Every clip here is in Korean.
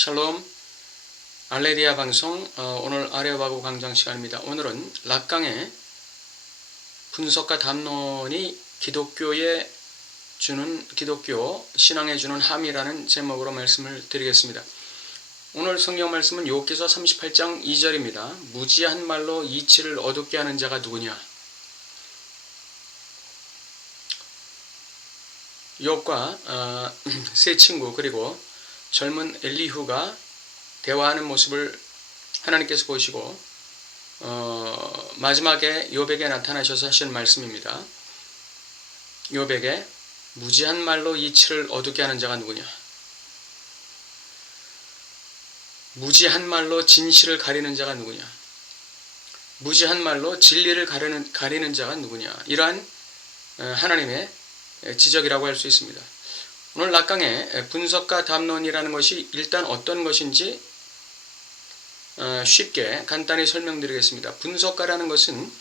샬롬 알레리아 방송 오늘 아레오바고 강좌 시간입니다. 오늘은 락강의 분석과 담론이 기독교 신앙에 주는 함이라는 제목으로 말씀을 드리겠습니다. 오늘 성경 말씀은 욥기서 38장 2절입니다. 무지한 말로 이치를 어둡게 하는 자가 누구냐? 욥과 세 친구 그리고 젊은 엘리후가 대화하는 모습을 하나님께서 보시고 마지막에 욥에게 나타나셔서 하신 말씀입니다. 욥에게 무지한 말로 이치를 어둡게 하는 자가 누구냐? 무지한 말로 진실을 가리는 자가 누구냐? 무지한 말로 진리를 가리는 자가 누구냐? 이러한 하나님의 지적이라고 할 수 있습니다. 오늘 락강의 분석과 담론이라는 것이 일단 어떤 것인지 쉽게 간단히 설명드리겠습니다. 분석가라는 것은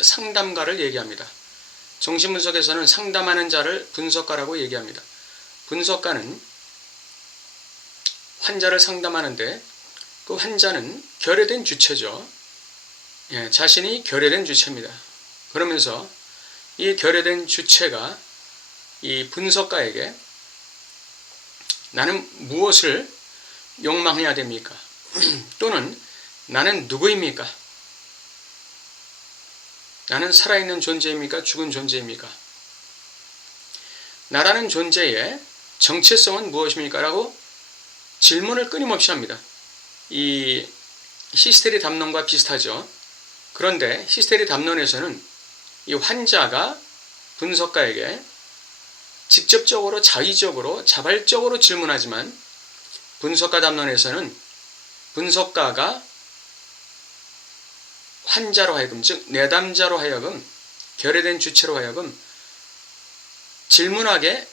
상담가를 얘기합니다. 정신분석에서는 상담하는 자를 분석가라고 얘기합니다. 분석가는 환자를 상담하는데 그 환자는 결여된 주체죠. 자신이 결여된 주체입니다. 그러면서 이 결여된 주체가 이 분석가에게 나는 무엇을 욕망해야 됩니까? 또는 나는 누구입니까? 나는 살아있는 존재입니까? 죽은 존재입니까? 나라는 존재의 정체성은 무엇입니까? 라고 질문을 끊임없이 합니다. 이 히스테리 담론과 비슷하죠. 그런데 히스테리 담론에서는 이 환자가 분석가에게 직접적으로 자의적으로 자발적으로 질문하지만 분석가 담론에서는 분석가가 환자로 하여금 즉 내담자로 하여금 결여된 주체로 하여금 질문하게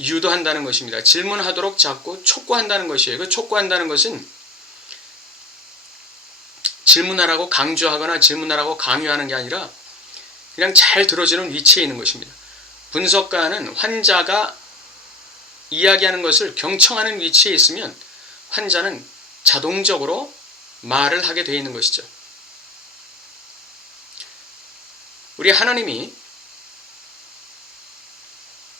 유도한다는 것입니다. 질문하도록 자꾸 촉구한다는 것이에요. 그 촉구한다는 것은 질문하라고 강조하거나 질문하라고 강요하는 게 아니라 그냥 잘 들어주는 위치에 있는 것입니다. 분석가는 환자가 이야기하는 것을 경청하는 위치에 있으면 환자는 자동적으로 말을 하게 되어 있는 것이죠. 우리 하나님이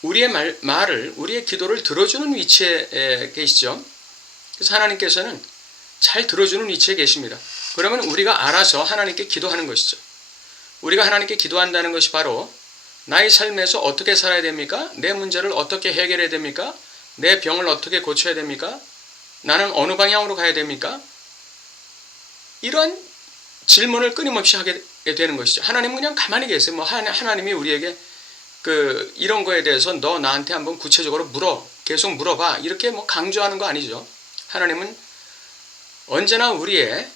우리의 말을, 우리의 기도를 들어주는 위치에 계시죠. 그래서 하나님께서는 잘 들어주는 위치에 계십니다. 그러면 우리가 알아서 하나님께 기도하는 것이죠. 우리가 하나님께 기도한다는 것이 바로 나의 삶에서 어떻게 살아야 됩니까? 내 문제를 어떻게 해결해야 됩니까? 내 병을 어떻게 고쳐야 됩니까? 나는 어느 방향으로 가야 됩니까? 이런 질문을 끊임없이 하게 되는 것이죠. 하나님은 그냥 가만히 계세요. 하나님이 우리에게 이런 거에 대해서 너 나한테 한번 구체적으로 계속 물어봐. 이렇게 강조하는 거 아니죠. 하나님은 언제나 우리의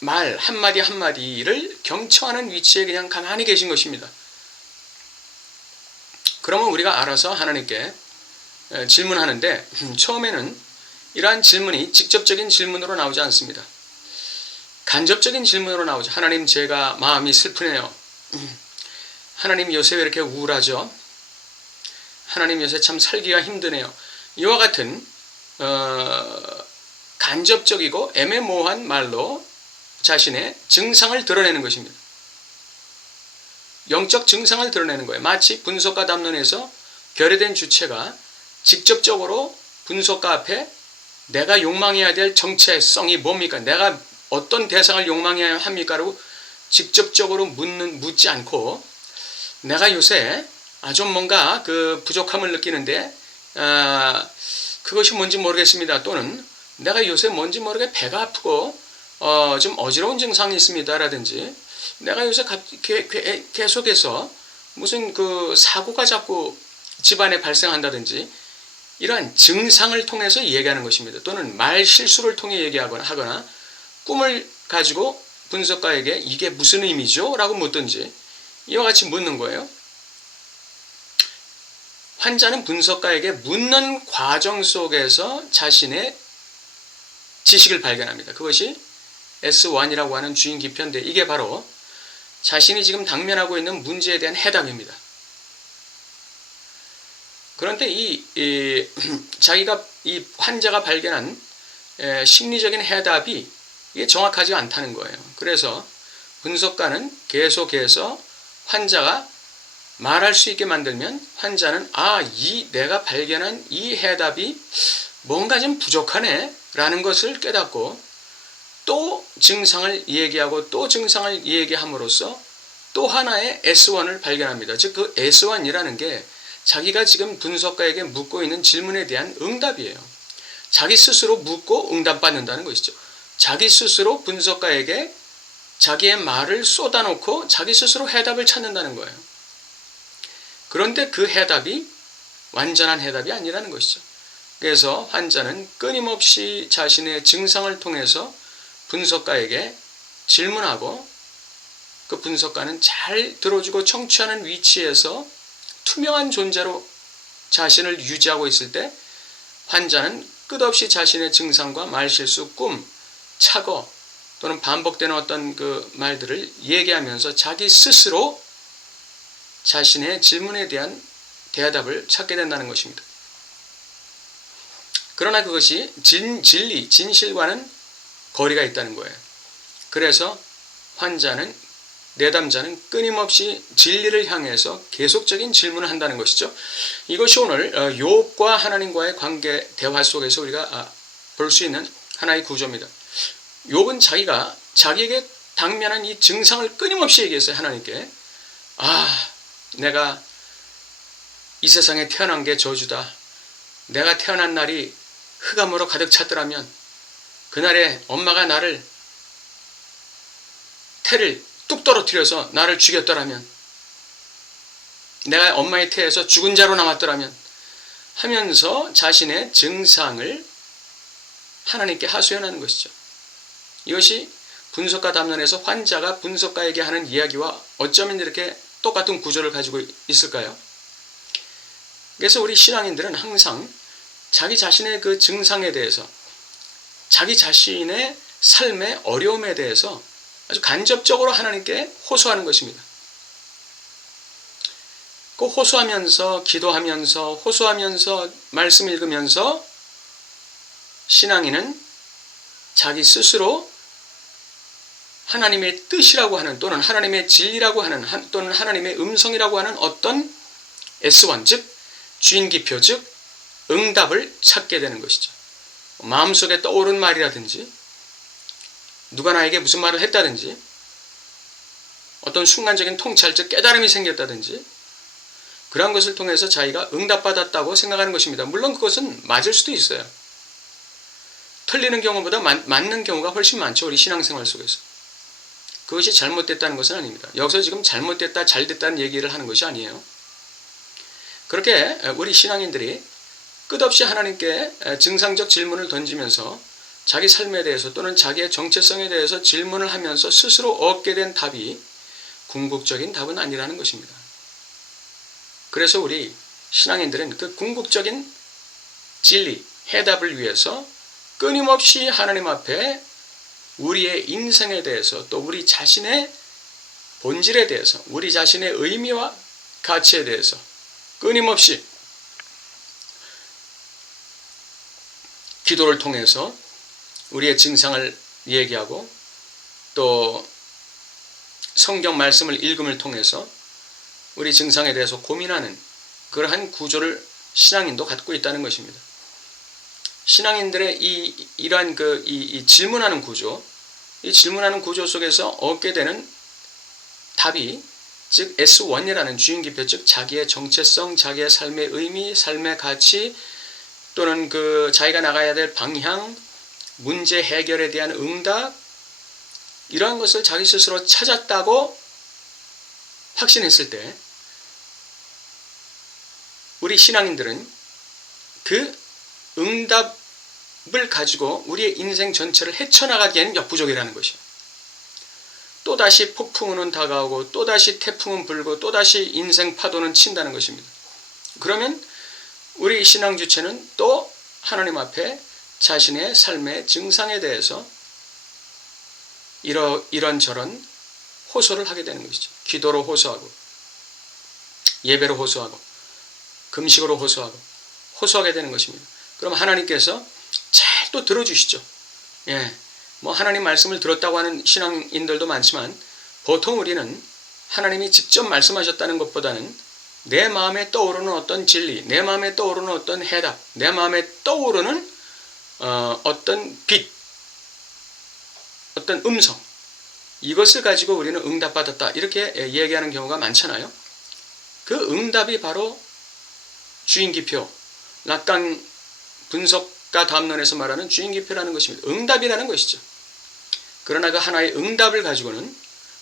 말 한마디 한마디를 경청하는 위치에 그냥 가만히 계신 것입니다. 그러면 우리가 알아서 하나님께 질문하는데 처음에는 이러한 질문이 직접적인 질문으로 나오지 않습니다. 간접적인 질문으로 나오죠. 하나님 제가 마음이 슬프네요. 하나님 요새 왜 이렇게 우울하죠? 하나님 요새 참 살기가 힘드네요. 이와 같은 간접적이고 애매모호한 말로 자신의 증상을 드러내는 것입니다. 영적 증상을 드러내는 거예요. 마치 분석가 담론에서 결여된 주체가 직접적으로 분석가 앞에 내가 욕망해야 될 정체성이 뭡니까? 내가 어떤 대상을 욕망해야 합니까? 라고 직접적으로 묻지 않고 내가 요새 좀 뭔가 부족함을 느끼는데 그것이 뭔지 모르겠습니다. 또는 내가 요새 뭔지 모르게 배가 아프고 좀 어지러운 증상이 있습니다. 라든지 내가 요새 계속해서 무슨 사고가 자꾸 집안에 발생한다든지 이러한 증상을 통해서 얘기하는 것입니다. 또는 말 실수를 통해 얘기하거나 꿈을 가지고 분석가에게 이게 무슨 의미죠? 라고 묻든지 이와 같이 묻는 거예요. 환자는 분석가에게 묻는 과정 속에서 자신의 지식을 발견합니다. 그것이 S1이라고 하는 주인 기표인데 이게 바로 자신이 지금 당면하고 있는 문제에 대한 해답입니다. 그런데 자기가 이 환자가 발견한 심리적인 해답이 이게 정확하지 않다는 거예요. 그래서 분석가는 계속해서 환자가 말할 수 있게 만들면 환자는 내가 발견한 이 해답이 뭔가 좀 부족하네 라는 것을 깨닫고 또 증상을 얘기하고 또 증상을 얘기함으로써 또 하나의 S1을 발견합니다. 즉 그 S1이라는 게 자기가 지금 분석가에게 묻고 있는 질문에 대한 응답이에요. 자기 스스로 묻고 응답받는다는 것이죠. 자기 스스로 분석가에게 자기의 말을 쏟아놓고 자기 스스로 해답을 찾는다는 거예요. 그런데 그 해답이 완전한 해답이 아니라는 것이죠. 그래서 환자는 끊임없이 자신의 증상을 통해서 분석가에게 질문하고 그 분석가는 잘 들어주고 청취하는 위치에서 투명한 존재로 자신을 유지하고 있을 때 환자는 끝없이 자신의 증상과 말실수, 꿈, 착오 또는 반복되는 어떤 그 말들을 얘기하면서 자기 스스로 자신의 질문에 대한 대답을 찾게 된다는 것입니다. 그러나 그것이 진리, 진실과는 거리가 있다는 거예요. 그래서 내담자는 끊임없이 진리를 향해서 계속적인 질문을 한다는 것이죠. 이것이 오늘 욥과 하나님과의 관계 대화 속에서 우리가 볼 수 있는 하나의 구조입니다. 욥은 자기에게 당면한 이 증상을 끊임없이 얘기했어요. 하나님께. 내가 이 세상에 태어난 게 저주다. 내가 태어난 날이 흑암으로 가득 찼더라면 그날에 엄마가 태를 뚝 떨어뜨려서 나를 죽였더라면 내가 엄마의 태에서 죽은 자로 남았더라면 하면서 자신의 증상을 하나님께 하소연하는 것이죠. 이것이 분석가 담론에서 환자가 분석가에게 하는 이야기와 어쩌면 이렇게 똑같은 구조를 가지고 있을까요? 그래서 우리 신앙인들은 항상 자기 자신의 그 증상에 대해서 자기 자신의 삶의 어려움에 대해서 아주 간접적으로 하나님께 호소하는 것입니다. 그 호소하면서 기도하면서 호소하면서 말씀 읽으면서 신앙인은 자기 스스로 하나님의 뜻이라고 하는 또는 하나님의 진리라고 하는 또는 하나님의 음성이라고 하는 어떤 S1 즉 주인기표 즉 응답을 찾게 되는 것이죠. 마음속에 떠오른 말이라든지 누가 나에게 무슨 말을 했다든지 어떤 순간적인 통찰 즉 깨달음이 생겼다든지 그런 것을 통해서 자기가 응답받았다고 생각하는 것입니다. 물론 그것은 맞을 수도 있어요. 틀리는 경우보다 맞는 경우가 훨씬 많죠. 우리 신앙생활 속에서. 그것이 잘못됐다는 것은 아닙니다. 여기서 지금 잘못됐다 잘됐다는 얘기를 하는 것이 아니에요. 그렇게 우리 신앙인들이 끝없이 하나님께 증상적 질문을 던지면서 자기 삶에 대해서 또는 자기의 정체성에 대해서 질문을 하면서 스스로 얻게 된 답이 궁극적인 답은 아니라는 것입니다. 그래서 우리 신앙인들은 그 궁극적인 진리, 해답을 위해서 끊임없이 하나님 앞에 우리의 인생에 대해서 또 우리 자신의 본질에 대해서 우리 자신의 의미와 가치에 대해서 끊임없이 기도를 통해서 우리의 증상을 얘기하고 또 성경 말씀을 읽음을 통해서 우리 증상에 대해서 고민하는 그러한 구조를 신앙인도 갖고 있다는 것입니다. 신앙인들의 이러한 이 질문하는 구조, 이 질문하는 구조 속에서 얻게 되는 답이 즉 S1이라는 주인기표 즉 자기의 정체성, 자기의 삶의 의미, 삶의 가치 또는 그 자기가 나가야 될 방향, 문제 해결에 대한 응답 이러한 것을 자기 스스로 찾았다고 확신했을 때 우리 신앙인들은 그 응답을 가지고 우리의 인생 전체를 헤쳐나가기에는 역부족이라는 것이에요. 또다시 폭풍우는 다가오고 또다시 태풍은 불고 또다시 인생 파도는 친다는 것입니다. 그러면 우리 신앙 주체는 또 하나님 앞에 자신의 삶의 증상에 대해서 이런저런 호소를 하게 되는 것이죠. 기도로 호소하고 예배로 호소하고 금식으로 호소하게 되는 것입니다. 그럼 하나님께서 잘 또 들어주시죠. 예, 뭐 하나님 말씀을 들었다고 하는 신앙인들도 많지만 보통 우리는 하나님이 직접 말씀하셨다는 것보다는 내 마음에 떠오르는 어떤 진리, 내 마음에 떠오르는 어떤 해답, 내 마음에 떠오르는 어떤 빛, 어떤 음성, 이것을 가지고 우리는 응답받았다 이렇게 얘기하는 경우가 많잖아요. 그 응답이 바로 주인기표, 낙강 분석가 담론에서 말하는 주인기표라는 것입니다. 응답이라는 것이죠. 그러나 그 하나의 응답을 가지고는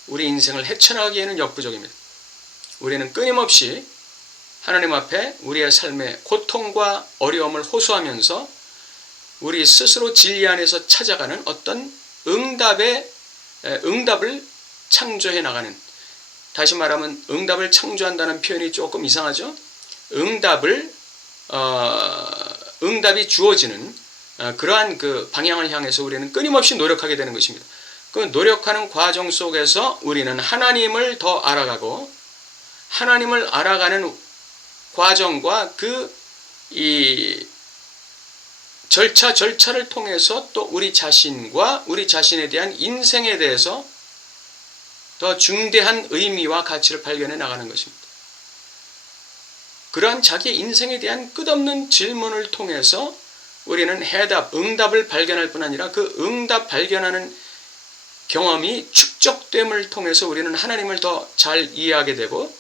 우리 인생을 헤쳐나가기에는 역부족입니다. 우리는 끊임없이 하나님 앞에 우리의 삶의 고통과 어려움을 호소하면서 우리 스스로 진리 안에서 찾아가는 어떤 응답을 창조해 나가는, 다시 말하면 응답을 창조한다는 표현이 조금 이상하죠. 응답이 주어지는 그러한 그 방향을 향해서 우리는 끊임없이 노력하게 되는 것입니다. 그 노력하는 과정 속에서 우리는 하나님을 더 알아가고, 하나님을 알아가는 과정과 이 절차를 통해서 또 우리 자신과 우리 자신에 대한 인생에 대해서 더 중대한 의미와 가치를 발견해 나가는 것입니다. 그러한 자기 인생에 대한 끝없는 질문을 통해서 우리는 응답을 발견할 뿐 아니라 그 응답 발견하는 경험이 축적됨을 통해서 우리는 하나님을 더 잘 이해하게 되고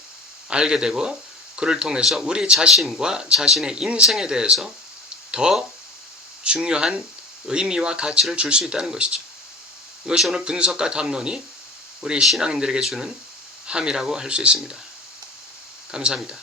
알게 되고, 그를 통해서 우리 자신과 자신의 인생에 대해서 더 중요한 의미와 가치를 줄 수 있다는 것이죠. 이것이 오늘 분석과 담론이 우리 신앙인들에게 주는 함이라고 할 수 있습니다. 감사합니다.